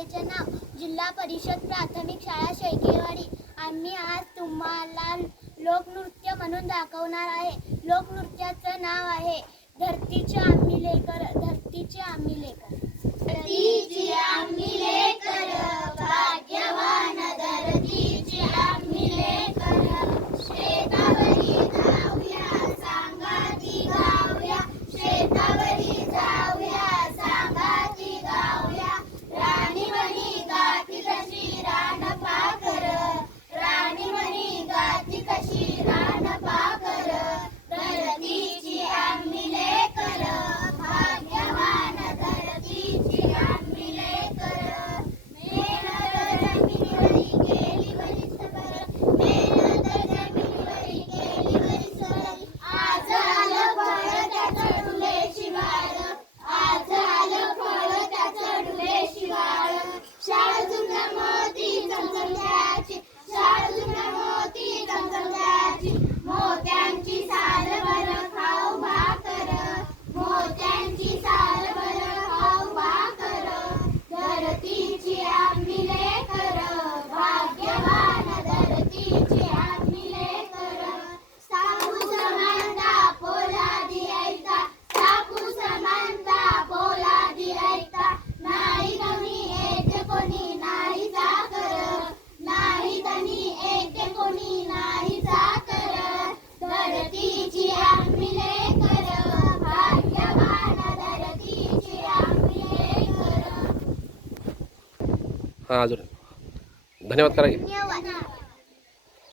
शाळेचे नाव जिल्हा परिषद प्राथमिक शाळा शेळकेवाडी। आम्ही आज तुम्हाला लोकनृत्य म्हणून दाखवणार आहे। लोकनृत्याचं नाव आहे धरतीचे आम्ही लेकर, धरतीचे आम्ही लेकर। धरतीचे आम्ही लेकर, भाग्यवान धरतीचे आम्ही लेकर। शेतावरी जाऊया सांगाती गाऊया, शेतावरी जाऊया सांगाती गाऊया। राणी म्हणी गाती कशी रान पाखर, राणी म्हणी गाती कशी रान पाखर। धरतीची आम्ही लेकर, भाग्यवान धरतीची आम्ही लेकर। मेहनत जमिनीवरी केली वरीसभर, मेहनत जमिनीवरी केली वरीसभर। आज आलं फळ त्याचं डुले शिवार, आज आलं फळ त्याचं डुले शिवार। शाळजून मोती चमचमत्याची, शाळजून मोती चमचमत्याची। मोत्यांची सालवर खाऊ भाकर, मोत्यांची सालवर खाऊ भाकर। धरतीची आम्ही लेकर, भाग्यवान धरतीची आम्ही लेकर। सापू समानता पोलादी ऐता, सापू समानता पोलादी ऐता। नाही कोणी एक कोणी नाही चाकर, नाही तनी एक कोणी नाही चाकर। धरतीची आम्ही लेकर, भाग्यवान धरतीची आम्ही लेकर। हां, अजून धन्यवाद करा.